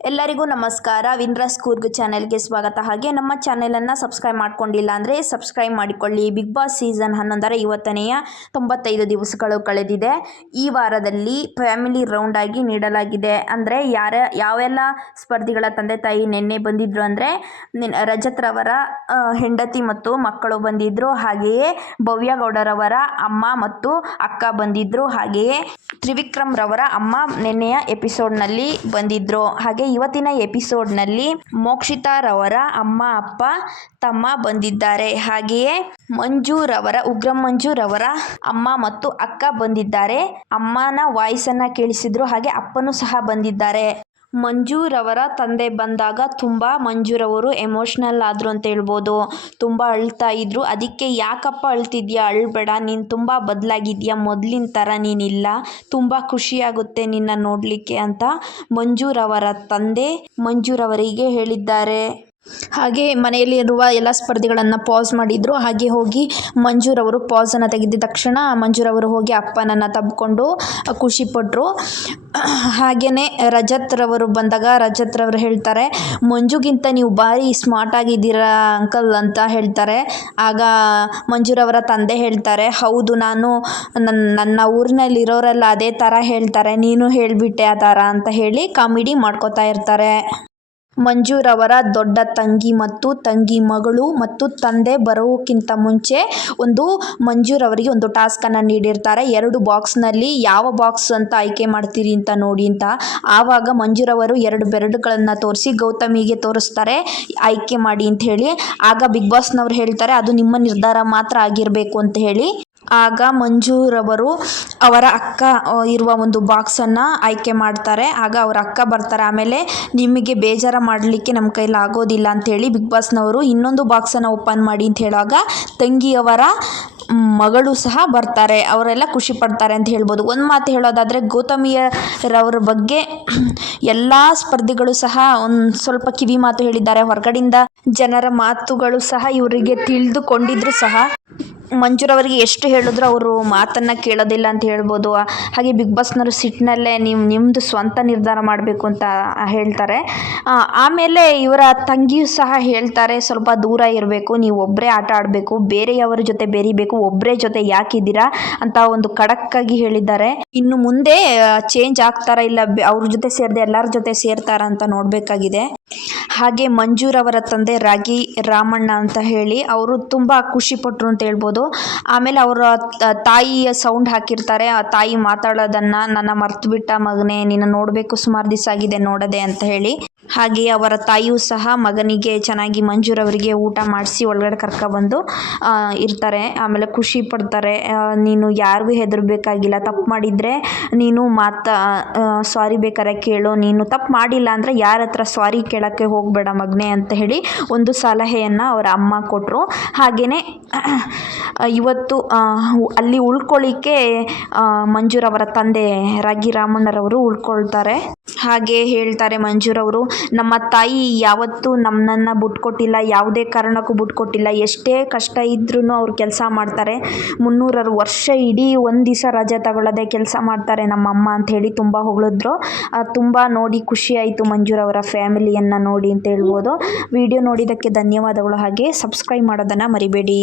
ಎಲ್ಲರಿಗೂ ನಮಸ್ಕಾರ. ವಿಂದ್ರಸ್ ಕೂರ್ಗ್ ಚಾನೆಲ್ಗೆ ಸ್ವಾಗತ. ಹಾಗೆ ನಮ್ಮ ಚಾನೆಲನ್ನು ಸಬ್ಸ್ಕ್ರೈಬ್ ಮಾಡ್ಕೊಂಡಿಲ್ಲ ಅಂದರೆ ಸಬ್ಸ್ಕ್ರೈಬ್ ಮಾಡಿಕೊಳ್ಳಿ. ಬಿಗ್ ಬಾಸ್ ಸೀಸನ್ ಹನ್ನೊಂದರ ಇವತ್ತನೆಯ ತೊಂಬತ್ತೈದು ದಿವಸಗಳು ಕಳೆದಿದೆ. ಈ ವಾರದಲ್ಲಿ ಫ್ಯಾಮಿಲಿ ರೌಂಡ್ ಆಗಿ ನೀಡಲಾಗಿದೆ. ಅಂದರೆ ಯಾರ, ಯಾವೆಲ್ಲ ಸ್ಪರ್ಧಿಗಳ ತಂದೆ ತಾಯಿ ನಿನ್ನೆ ಬಂದಿದ್ದರು ಅಂದರೆ ರಜತ್ ರವರ ಹೆಂಡತಿ ಮತ್ತು ಮಕ್ಕಳು ಬಂದಿದ್ದರು ಹಾಗೆಯೇ ಭವ್ಯಗೌಡರವರ ಅಮ್ಮ ಮತ್ತು ಅಕ್ಕ ಬಂದಿದ್ದರು ಹಾಗೆಯೇ ತ್ರಿವಿಕ್ರಮ್ ರವರ ಅಮ್ಮ ನಿನ್ನೆಯ ಎಪಿಸೋಡ್ನಲ್ಲಿ ಬಂದಿದ್ದರು ಹಾಗೆ ಇವತ್ತಿನ ಎಪಿಸೋಡ್ನಲ್ಲಿ ಮೋಕ್ಷಿತಾರವರ ಅಮ್ಮ, ಅಪ್ಪ, ತಮ್ಮ ಬಂದಿದ್ದಾರೆ. ಹಾಗೆಯೇ ಮಂಜುರವರ, ಉಗ್ರ ಮಂಜುರವರ ಅಮ್ಮ ಮತ್ತು ಅಕ್ಕ ಬಂದಿದ್ದಾರೆ. ಅಮ್ಮನ ವಾಯ್ಸನ್ನು ಕೇಳಿಸಿದ್ರು ಹಾಗೆ ಅಪ್ಪನೂ ಸಹ ಬಂದಿದ್ದಾರೆ. ಮಂಜುರವರ ತಂದೆ ಬಂದಾಗ ತುಂಬ ಮಂಜುರವರು ಎಮೋಷ್ನಲ್ ಆದರು ಅಂತ ಹೇಳ್ಬೋದು. ತುಂಬ ಅಳ್ತಾ ಇದ್ದರು ಅದಕ್ಕೆ ಯಾಕಪ್ಪ ಅಳ್ತಿದ್ಯಾ? ಅಳ್ಬೇಡ. ನೀನು ತುಂಬ ಬದಲಾಗಿದ್ಯಾ? ಮೊದಲಿನ ಥರ ನೀನಿಲ್ಲ. ತುಂಬ ಖುಷಿಯಾಗುತ್ತೆ ನಿನ್ನ ನೋಡಲಿಕ್ಕೆ ಅಂತ ಮಂಜುರವರ ತಂದೆ ಮಂಜುರವರಿಗೆ ಹೇಳಿದ್ದಾರೆ. ಹಾಗೆ ಮನೆಯಲ್ಲಿರುವ ಎಲ್ಲ ಸ್ಪರ್ಧೆಗಳನ್ನು ಪಾಸ್ ಮಾಡಿದರು. ಹಾಗೆ ಹೋಗಿ ಮಂಜುರವರು ಪಾಸನ್ನು ತೆಗೆದ ತಕ್ಷಣ ಮಂಜುರವರು ಹೋಗಿ ಅಪ್ಪನನ್ನು ತಬ್ಕೊಂಡು ಖುಷಿಪಟ್ಟರು ಹಾಗೆಯೇ ರಜತ್ರವರು ಬಂದಾಗ ರಜತ್ರವರು ಹೇಳ್ತಾರೆ, ಮಂಜುಗಿಂತ ನೀವು ಭಾರಿ ಸ್ಮಾರ್ಟ್ ಆಗಿದ್ದೀರಾ ಅಂಕಲ್ ಅಂತ ಹೇಳ್ತಾರೆ. ಆಗ ಮಂಜುರವರ ತಂದೆ ಹೇಳ್ತಾರೆ, ಹೌದು, ನಾನು ನನ್ನ ನನ್ನ ಊರಿನಲ್ಲಿರೋರೆಲ್ಲ ಅದೇ ಥರ ಹೇಳ್ತಾರೆ. ನೀನು ಹೇಳಿಬಿಟ್ಟೆ ಆ ಥರ ಅಂತ ಹೇಳಿ ಕಾಮಿಡಿ ಮಾಡ್ಕೋತಾ ಇರ್ತಾರೆ. ಮಂಜುರವರ ದೊಡ್ಡ ತಂಗಿ ಮತ್ತು ತಂಗಿ ಮಗಳು ಮತ್ತು ತಂದೆ ಬರೋಕ್ಕಿಂತ ಮುಂಚೆ ಒಂದು ಮಂಜುರವರಿಗೆ ಒಂದು ಟಾಸ್ಕನ್ನು ನೀಡಿರ್ತಾರೆ. ಎರಡು ಬಾಕ್ಸ್ನಲ್ಲಿ ಯಾವ ಬಾಕ್ಸ್ ಅಂತ ಆಯ್ಕೆ ಮಾಡ್ತೀರಿ ಅಂತ ನೋಡಿ ಅಂತ. ಆವಾಗ ಮಂಜುರವರು ಎರಡು ಬೆರಡುಗಳನ್ನು ತೋರಿಸಿ ಗೌತಮಿಗೆ ತೋರಿಸ್ತಾರೆ. ಆಯ್ಕೆ ಮಾಡಿ ಅಂತ ಹೇಳಿ. ಆಗ ಬಿಗ್ ಬಾಸ್ನವ್ರು ಹೇಳ್ತಾರೆ, ಅದು ನಿಮ್ಮ ನಿರ್ಧಾರ ಮಾತ್ರ ಆಗಿರಬೇಕು ಅಂತ ಹೇಳಿ. ಆಗ ಮಂಜುರವರು ಅವರ ಅಕ್ಕ ಇರುವ ಒಂದು ಬಾಕ್ಸನ್ನು ಆಯ್ಕೆ ಮಾಡ್ತಾರೆ. ಆಗ ಅವರ ಅಕ್ಕ ಬರ್ತಾರೆ. ಆಮೇಲೆ ನಿಮಗೆ ಬೇಜಾರು ಮಾಡಲಿಕ್ಕೆ ನಮ್ಮ ಕೈಲಿ ಆಗೋದಿಲ್ಲ ಅಂಥೇಳಿ ಬಿಗ್ ಬಾಸ್ನವರು ಇನ್ನೊಂದು ಬಾಕ್ಸನ್ನು ಓಪನ್ ಮಾಡಿ ಅಂತ ಹೇಳುವಾಗ ತಂಗಿಯವರ ಮಗಳು ಸಹ ಬರ್ತಾರೆ. ಅವರೆಲ್ಲ ಖುಷಿ ಪಡ್ತಾರೆ ಅಂತ ಹೇಳ್ಬೋದು. ಒಂದು ಮಾತು ಹೇಳೋದಾದರೆ ಗೌತಮಿಯರವ್ರ ಬಗ್ಗೆ ಎಲ್ಲ ಸ್ಪರ್ಧಿಗಳು ಸಹ ಒಂದು ಸ್ವಲ್ಪ ಕಿವಿ ಮಾತು ಹೇಳಿದ್ದಾರೆ. ಹೊರಗಡೆಯಿಂದ ಜನರ ಮಾತುಗಳು ಸಹ ಇವರಿಗೆ ತಿಳಿದುಕೊಂಡಿದ್ರು ಸಹ. ಮಂಜುರವರಿಗೆ ಎಷ್ಟು ಹೇಳಿದ್ರು ಅವರು ಮಾತನ್ನು ಕೇಳೋದಿಲ್ಲ ಅಂತ ಹೇಳ್ಬೋದು. ಹಾಗೆ ಬಿಗ್ ಬಾಸ್ನವರು ಸಿಟ್ಟಿನಲ್ಲೇ ನೀವು ನಿಮ್ಮದು ಸ್ವಂತ ನಿರ್ಧಾರ ಮಾಡಬೇಕು ಅಂತ ಹೇಳ್ತಾರೆ. ಆಮೇಲೆ ಇವರ ತಂಗಿಯು ಸಹ ಹೇಳ್ತಾರೆ, ಸ್ವಲ್ಪ ದೂರ ಇರಬೇಕು, ನೀವು ಒಬ್ಬರೇ ಆಟ ಆಡಬೇಕು, ಬೇರೆಯವರ ಜೊತೆ ಬೆರಿಬೇಕು ಒಬ್ಬರೇ ಜೊತೆ ಯಾಕಿದ್ದೀರಾ ಅಂತ ಒಂದು ಖಡಕ್ಕಾಗಿ ಹೇಳಿದ್ದಾರೆ. ಇನ್ನು ಮುಂದೆ ಚೇಂಜ್ ಆಗ್ತಾರ ಇಲ್ಲ ಅವ್ರ ಜೊತೆ ಸೇರಿದೆ ಎಲ್ಲರ ಜೊತೆ ಸೇರ್ತಾರ ಅಂತ ನೋಡಬೇಕಾಗಿದೆ. ಹಾಗೆ ಮಂಜೂರವರ ತಂದೆ ರಾಗಿ ರಾಮಣ್ಣ ಅಂತ ಹೇಳಿ ಅವರು ತುಂಬ ಖುಷಿಪಟ್ಟರು ಅಂತ ಹೇಳ್ಬೋದು. ಆಮೇಲೆ ಅವರ ತಾಯಿಯ ಸೌಂಡ್ ಹಾಕಿರ್ತಾರೆ. ಆ ತಾಯಿ ಮಾತಾಡೋದನ್ನು, ನನ್ನ ಮರ್ತು ಬಿಟ್ಟ ಮಗನೇ, ನಿನ್ನ ನೋಡಬೇಕು ಸುಮಾರು ದಿವಸ ಆಗಿದೆ, ನೋಡದೆ ಅಂತ ಹೇಳಿ. ಹಾಗೆ ಅವರ ತಾಯಿಯೂ ಸಹ ಮಗನಿಗೆ ಚೆನ್ನಾಗಿ ಮಂಜೂರವರಿಗೆ ಊಟ ಮಾಡಿಸಿ ಒಳಗಡೆ ಕರ್ಕೊಬಂದು ಇರ್ತಾರೆ. ಆಮೇಲೆ ಖುಷಿ ಪಡ್ತಾರೆ. ನೀನು ಯಾರಿಗೂ ಹೆದರಬೇಕಾಗಿಲ್ಲ. ತಪ್ಪು ಮಾಡಿದರೆ ನೀನು ಮಾತಾ ಸಾರಿ ಬೇಕಾರೆ ಕೇಳು. ನೀನು ತಪ್ಪು ಮಾಡಿಲ್ಲ ಅಂದರೆ ಯಾರ ಹತ್ರ ಸಾರಿ ಕೇಳೋಕ್ಕೆ ಹೋಗಬೇಡ ಮಗನೇ ಅಂತ ಹೇಳಿ ಒಂದು ಸಲಹೆಯನ್ನು ಅವರ ಅಮ್ಮ ಕೊಟ್ಟರು ಹಾಗೆಯೇ ಇವತ್ತು ಅಲ್ಲಿ ಉಳ್ಕೊಳ್ಳಿಕ್ಕೆ ಮಂಜೂರವರ ತಂದೆ ರಾಗಿ ರಾಮಣ್ಣರವರು ಉಳ್ಕೊಳ್ತಾರೆ. ಹಾಗೆ ಹೇಳ್ತಾರೆ ಮಂಜೂರವರು ನಮ್ಮ ತಾಯಿ ಯಾವತ್ತೂ ನಮ್ಮನ್ನು ಬಿಟ್ಕೊಟ್ಟಿಲ್ಲ, ಯಾವುದೇ ಕಾರಣಕ್ಕೂ ಬಿಟ್ಕೊಟ್ಟಿಲ್ಲ. ಎಷ್ಟೇ ಕಷ್ಟ ಇದ್ರೂ ಅವ್ರು ಕೆಲಸ ಮಾಡ್ತಾರೆ. ಮುನ್ನೂರರು ವರ್ಷ ಇಡೀ ಒಂದು ದಿವಸ ರಜೆ ತಗೊಳ್ಳೋದೆ ಕೆಲಸ ಮಾಡ್ತಾರೆ ನಮ್ಮ ಅಮ್ಮ ಅಂತ ಹೇಳಿ ತುಂಬ ಹೊಗಳಿದ್ರು. ತುಂಬ ನೋಡಿ ಖುಷಿ ಆಯಿತು ಮಂಜೂರವರ ಫ್ಯಾಮಿಲಿಯನ್ನು ನೋಡಿ ಅಂತ ಹೇಳ್ಬೋದು. ವಿಡಿಯೋ ನೋಡಿದ್ದಕ್ಕೆ ಧನ್ಯವಾದಗಳು. ಹಾಗೆ ಸಬ್ಸ್ಕ್ರೈಬ್ ಮಾಡೋದನ್ನು ಮರಿಬೇಡಿ.